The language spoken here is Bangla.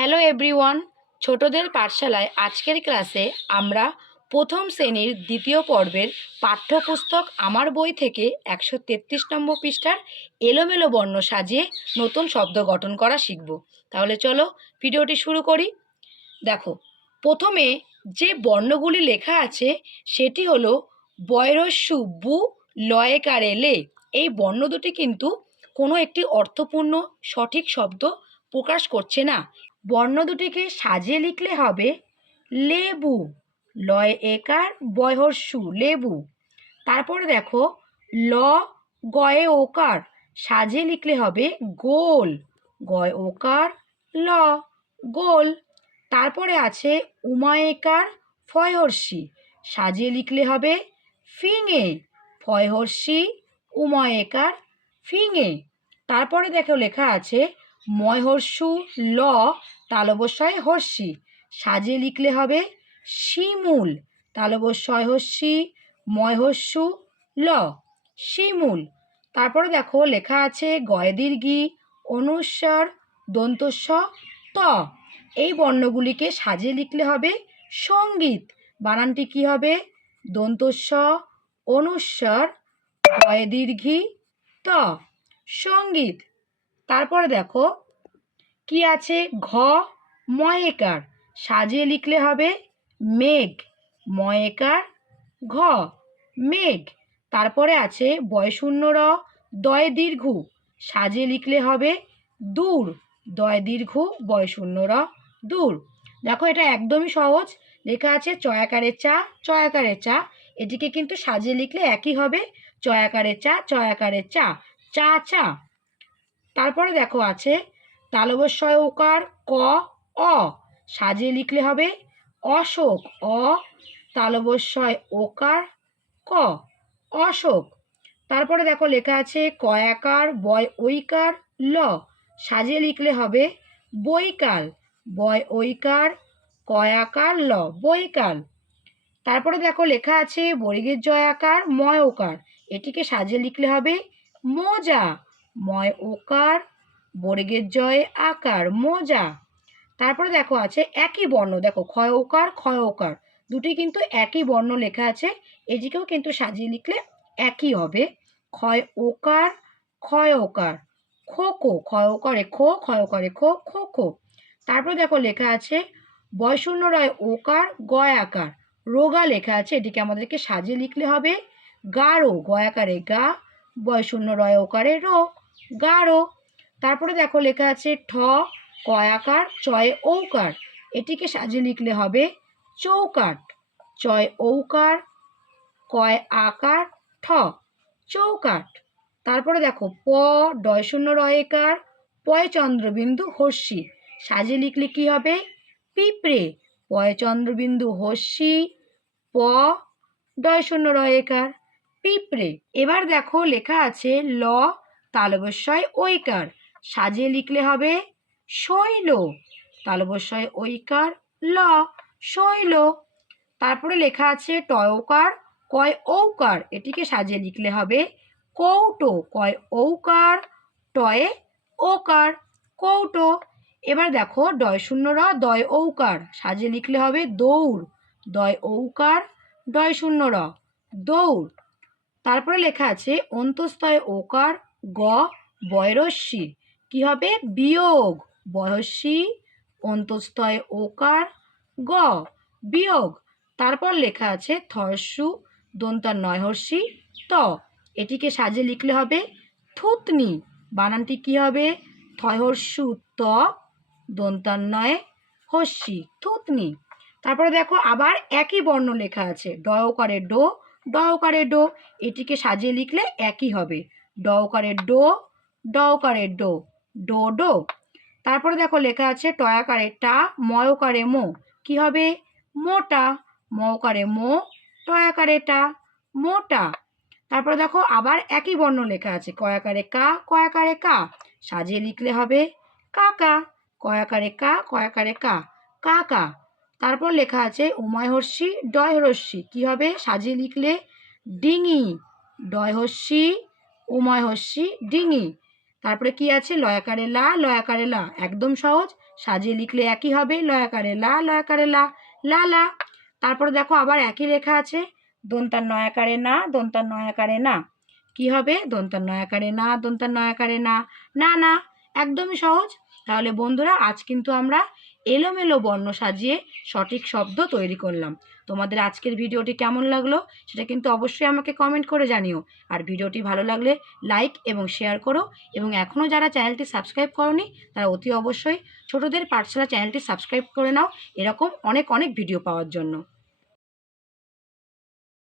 হ্যালো এভরিওয়ান ছোটদের পাঠশালায় আজকের ক্লাসে আমরা প্রথম শ্রেণির দ্বিতীয় পর্বের পাঠ্যপুস্তক আমার বই থেকে একশো তেত্রিশ নম্বর পৃষ্ঠার এলোমেলো বর্ণ সাজিয়ে নতুন শব্দ গঠন করা শিখব। তাহলে চলো ভিডিওটি শুরু করি। দেখো, প্রথমে যে বর্ণগুলি লেখা আছে, সেটি হলো বয়রস্যু বু লয়েকারে লে। এই বর্ণ দুটি কিন্তু কোনো একটি অর্থপূর্ণ সঠিক শব্দ প্রকাশ করছে না। বর্ণ দুটিকে সাজিয়ে লিখলে হবে লেবু, লয় একার বয়হস্যু লেবু। তারপরে দেখো, ল, গয়ে ওকার সাজিয়ে লিখলে হবে গোল। গয় ওকার, ল, গোল। তারপরে আছে উমায় উমায়েকার ফয়হর্ষি, সাজিয়ে লিখলে হবে ফিঙে। ফয়হর্ষি উমায় উময়েকার ফিঙে। তারপরে দেখো লেখা আছে ময়হর্ষু ল তালবস্যয় হর্ষি। সাজে লিখলে হবে শিমুল। তালবস্যয় হর্ষি ময়হস্যু ল, শিমুল। তারপরে দেখো লেখা আছে গয় দীর্ঘি অনুস্বর, দন্তস্ব, ত। এই বর্ণগুলিকে সাজে লিখলে হবে সংগীত। বানানটি কি হবে? দন্তস্ব, অনুস্বর গয় দীর্ঘি ত। সংগীত। তারপরে দেখো, কি আছে? ঘ, ময়েকার। সাজিয়ে লিখলে হবে মেঘ, ময়েকার ঘ, মেঘ। তারপরে আছে বয়শূন্য র, দয় দীর্ঘ। সাজিয়ে লিখলে হবে দূর, দয় দীর্ঘ, বয়শূন্য র, দূর। দেখো, এটা একদমই সহজ। লেখা আছে চয়াকারের চা চয়াকারের চা। এটিকে কিন্তু সাজিয়ে লিখলে একই হবে, চয়াকারের চা চয়াকারের চা চা চা। তারপরে দেখো আছে তালবস্বয় ওকার ক, অ। সাজিয়ে লিখলে হবে অশোক, অ। তালবস্বয় ওকার ক, অশোক। তারপরে দেখো লেখা আছে কয়াকার বয় ঐকার ল। সাজিয়ে লিখলে হবে বৈকাল বয় ঐকার কয়াকার, ল। বৈকাল। তারপরে দেখো লেখা আছে বর্গের জয়াকার ময় ওকার এটিকে সাজিয়ে লিখলে হবে মোজা। ময় ওকার, বর্গের জয় আকার, মজা। তারপরে দেখো আছে একই বর্ণ, দেখো ক্ষয় ওকার ক্ষয় ওকার। দুটি কিন্তু একই বর্ণ লেখা আছে, এদিকেও কিন্তু সাজিয়ে লিখলে একই হবে। ক্ষয় ওকার ক্ষয় ওকার। খো খো, ক্ষয় ওকারে খো, ক্ষয় ওকারে খো খো খো। তারপরে দেখো লেখা আছে বয়শূন্য রয় ওকার, গয় আকার। রোগা লেখা আছে, এটিকে আমাদেরকে সাজিয়ে লিখলে হবে গাঢ় গয়াকারে গা বয়শূন্য রয় ওকারে রো। গাঢ়। তারপরে দেখো লেখা আছে ঠ কয়াকার চয় ঔকার। এটিকে সাজিয়ে লিখলে হবে চৌকাট চয় ঔকার, কয় আকার, ঠ চৌকাট তারপরে দেখো প ডয় শূন্য রয়েকার পয় চন্দ্রবিন্দু হর্ষি সাজিয়ে লিখলে কি হবে? পিঁপড়ে। পয় চন্দ্রবিন্দু হর্ষি প ডয় শূন্য রয়েকার, পিঁপড়ে। এবার দেখো লেখা আছে ল তালবস্যয় ঐকার। সাজিয়ে লিখলে হবে, শৈল। তালবস্যয় ঐকার, ল। শৈল। তারপরে লেখা আছে, টয়কার। কয় ঔকার? এটিকে সাজিয়ে লিখলে হবে, কৌটো। কয় ঔকার? টয়ে ওকার কৌটো। এবার দেখো ডয় শূন্য র, দয় ঔকার। সাজে লিখলে হবে, দৌড়। দয় ঔকার ডয় শূন্য র, দৌড়। তারপরে লেখা আছে অন্তস্তয় ওকার গ, বয়রস্যি। কি হবে? বিয়োগ। বয়স্যি অন্তস্তয় ওকার, গ, বিয়োগ। তারপর লেখা আছে থর্সু, দন্তার নয়হর্ষি, ত। এটিকে সাজিয়ে লিখলে হবে থুতনি। বানানটি কি হবে? থয়হর্ষু, ত, দন্তার নয় হস্যি থুতনি। তারপরে দেখো আবার একই বর্ণ লেখা আছে। ডয়কারে ডো ডয়কারে ডো। এটিকে সাজিয়ে লিখলে একই হবে। ডকারের ডো ডকারের ডো ডো ডো। তারপরে দেখো লেখা আছে টয়াকারে টা ময়কারে মো। কি হবে? মোটা। মকারে মো টয়াকারে টা, মোটা। তারপরে দেখো আবার একই বর্ণ লেখা আছে কয়াকারে কা কয়াকারে কা। সাজিয়ে লিখলে হবে কাকা কয়াকারে কা কয়াকারে কা, কাকা। তারপর লেখা আছে উময়হর্ষি ডয়হর্ষি। কি হবে? সাজিয়ে লিখলে ডিঙি, ডয়হর্ষি উময়হর্ষি ডিঙি। তারপরে কি আছে? লয়াকারে লা লয়াকারে লা। একদম সহজ। সাজিয়ে লিখলে একই হবে। লয়াকারে লা লয়াকারে লা। লা লা। তারপরে দেখো আবার একই লেখা আছে। দন্তার নয়াকারে না, দন্তার নয়াকারে না। কি হবে? দন্তার নয়াকারে না, দন্তার নয়াকারে না। না না। একদমই সহজ। তাহলে বন্ধুরা, আজ কিন্তু আমরা এলোমেলো বর্ণ সাজিয়ে সঠিক শব্দ তৈরি করলাম। তোমাদের আজকের ভিডিওটি কেমন লাগল সেটা কিন্তু অবশ্যই আমাকে কমেন্ট করে জানিও। আর ভিডিওটি ভালো লাগলে লাইক এবং শেয়ার করো এবং এখনও যারা চ্যানেলটি সাবস্ক্রাইব করনি তারা অতি অবশ্যই ছোটদের পাঠশালা চ্যানেলটি সাবস্ক্রাইব করে নাও। এরকম অনেক অনেক ভিডিও পাওয়ার জন্য।